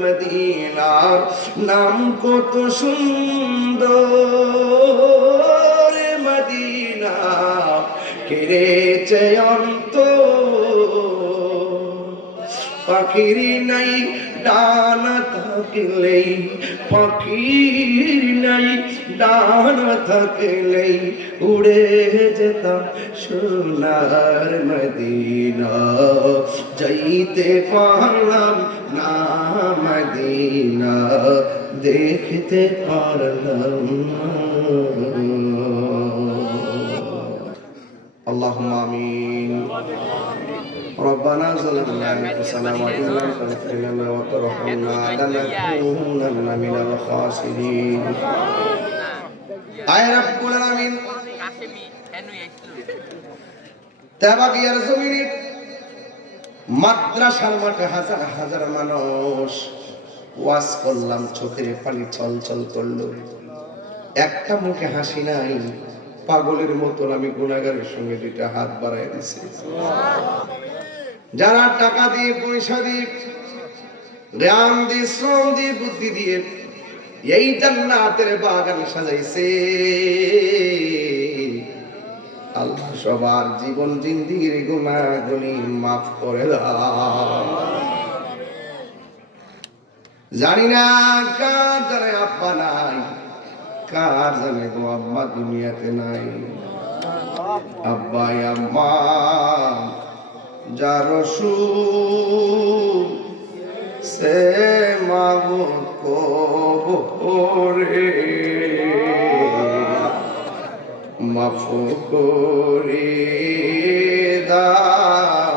মদিনার নাম কত সুন্দর মদিনা। কেড়েছে অন্ত পাখির নাই ডানা থাকলেই, পাখির নাই ডানা থাকলেই উড়ে যেতাম সোনার মদিনা। যাইতে পারলাম না মদিনা দেখতে পারলাম না اللهم آمين ربنا ظلمنا أنفسنا وإن لم تغفر لنا وترحمنا لنكونن من الخاسرين আয় রব্বুল আলামিন তেবাগিয়ার জমিনে মাদ্রাসার মাঠে হাজার হাজার মানুষ ওয়াজ করলাম, চোখের পানি চল চল করল। একটা মুখে হাসি নাই, পাগলের মতন আমি গুণাগারের সঙ্গে দুইটা হাত বাড়াই দিছি। যারা টাকা দিয়ে, পয়সা দিয়ে, জ্ঞান দিয়ে, শ্রম দিয়ে, বুদ্ধি দিয়ে এই জান্নাতের বাগান সাজাইছে, আল্লাহ সবার জীবন, জিন্দিগির গুণাগুলি মাফ করে দাও। জানি না কার জানে আব্বা নাই, কার জানে গো আম্মা দুনিয়াতে নাই। আব্বাই আম্মা, যার সে কবরে। মাফ করে দাও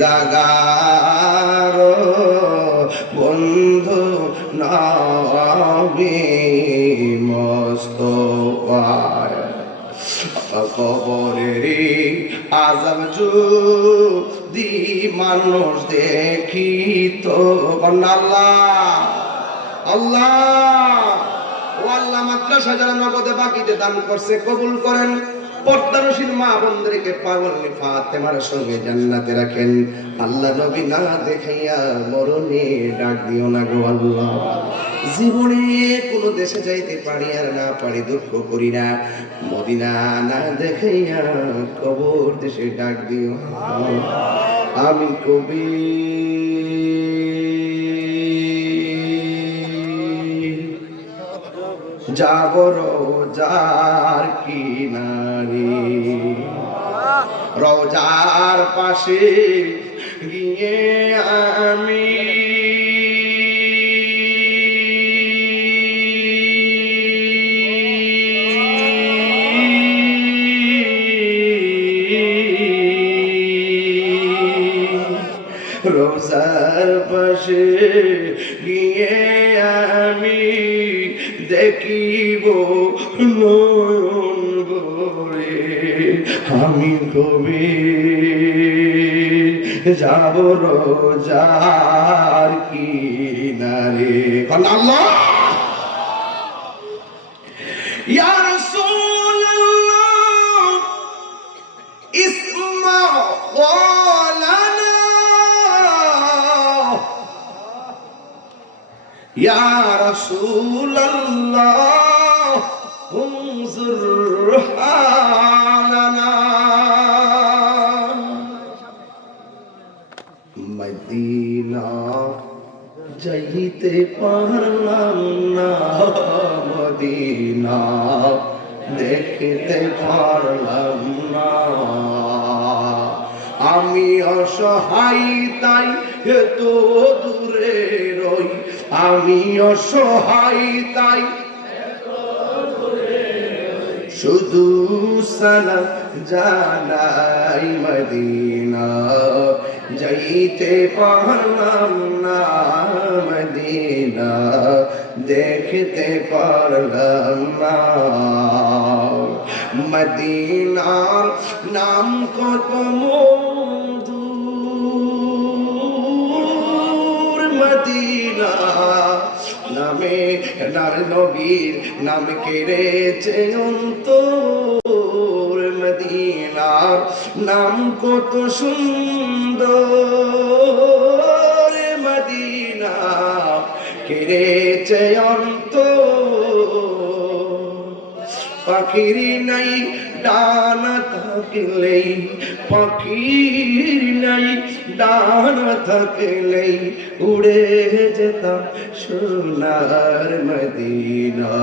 জাগার বন্ধু নবী মস্তফায় কবরের আজব যদি মানুষ দেখি তো আল্লাহ আল্লাহ, ও মাদ্রাসা যারা নগদে বাকিতে দান করছে, কবুল করেন। পর্দারসীর মা বন্ধুকে পাগল ফাতেমার সঙ্গে জান্নাতে রাখেন। আল্লাহ নবী না দেখাইয়া মরণে ডাক দিও না গো আল্লাহ। জীবনে কোনো দেশে যাইতে পারি আর না পারি, দুঃখ করি না। মদিনা না দেখাইয়া কবর দেশে ডাক দিও। আমি কবি যাব রোজার কিনারে। রোজার পাশে গিয়ে আমি রোজার পাশে গিয়ে আমি দেখিব নয়ন ভরে। আমি কবি যাব রোজার কিনারে। আল্লাহ! ইয়া রাসূলুল্লাহ ইসমা ইয়া রাসূলুল্লাহ انظر حالنا মদিনা যাইতে পারলাম না মদিনা দেখতে পারলাম না আমি অসহায় তাই এত দূরে রই আমি অসহায় তাই। শুধু সালাম জানাই মদিনা, যাইতে পারলাম না মদিনা, দেখতে পারলাম না। মদিনার নাম কত মধুর নামে, নার নবীর নাম কেড়েছে অন্তর মদিনার নাম কত সুন্দর মদিনা, কেড়েছে অন্তর। পাখির নাই ডানা থাকলেই পাখির নাই ডানা থাকলেই উড়ে যেতাম সোনার মদিনা।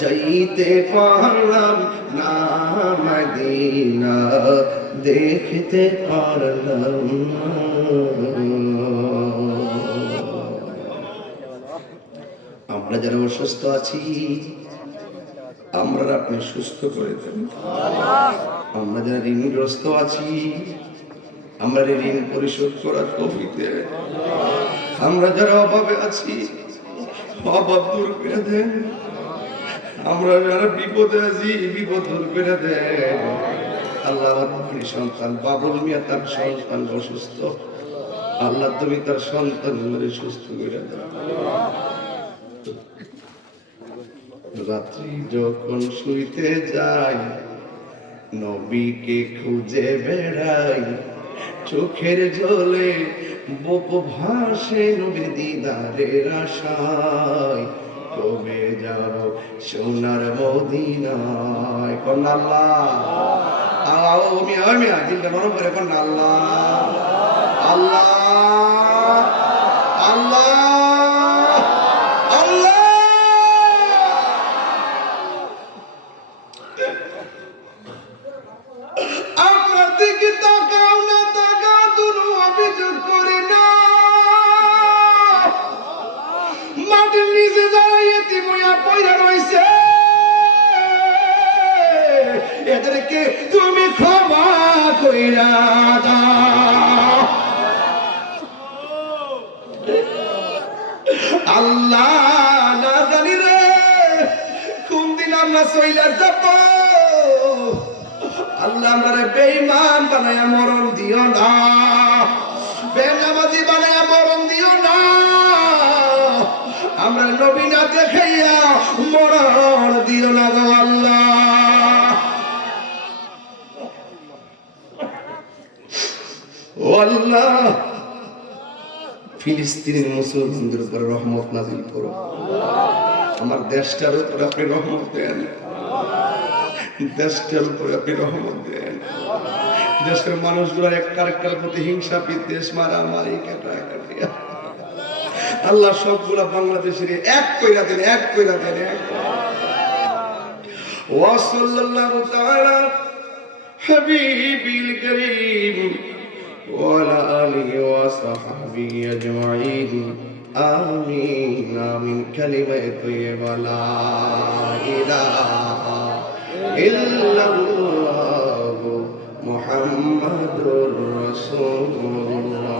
যাইতে পারলাম না মদিনা, দেখতে পারলাম আমরা যারা অসুস্থ আছি আমরা আপনি সুস্থ করে দেন। আমরা যারা ঋণগ্রস্ত আছি, আমরা ঋণ পরিশোধ করার কবিতে আমরা যারা অভাবে আছি, অভাব দূর করে দেন। আমরা যারা বিপদে আছি, বিপদ দূর করে দেন। আল্লাহ আপনি সন্তান, বাবুল মিয়া তার সন্তান অসুস্থ। আল্লাহ তুমি তার সন্তান সুস্থ করে দেন রাত্রি যখন শুইতে যাই, নবীকে খুঁজে বেড়াই। চোখের জলে বুক ভাসে নবীর দিদারের আশায়। কবে যাব সোনার মদিনায়? কোন আল্লাহ। মিয়া মিয়া, দিলটা নরম করে কোন আল্লাহ আল্লাহ। আল্লাহ আল্লাহ। তুমি ক্ষমা কইরা আল্লাহ না জানি রে কোন দিন আমরা সইলার যাব? আল্লাহ আমারে বেঈমান বানায়া মরণ দিও না। আল্লাহ ফিলিস্তিনের মুসলমানদের উপরে রহমত নাজিল করো। আমার দেশটার উপরে আপনি রহমত দেন। দেশটার উপরে আপনি রহমত দেন। দেশের মানুষগুলোর একটা আরেকটার প্রতি হিংসা, বিদ্বেষ আল্লাহ সবগুলা বাংলাদেশের এক কইরা দেন, এক কইরা দেন ওয়াসাল্লাল্লাহু তাআলা হাবিবিল করিম। وعلى آله وصحبه أجمعين. آمين. آمين. كلمة طيبة. لا إله إلا الله محمد رسول الله.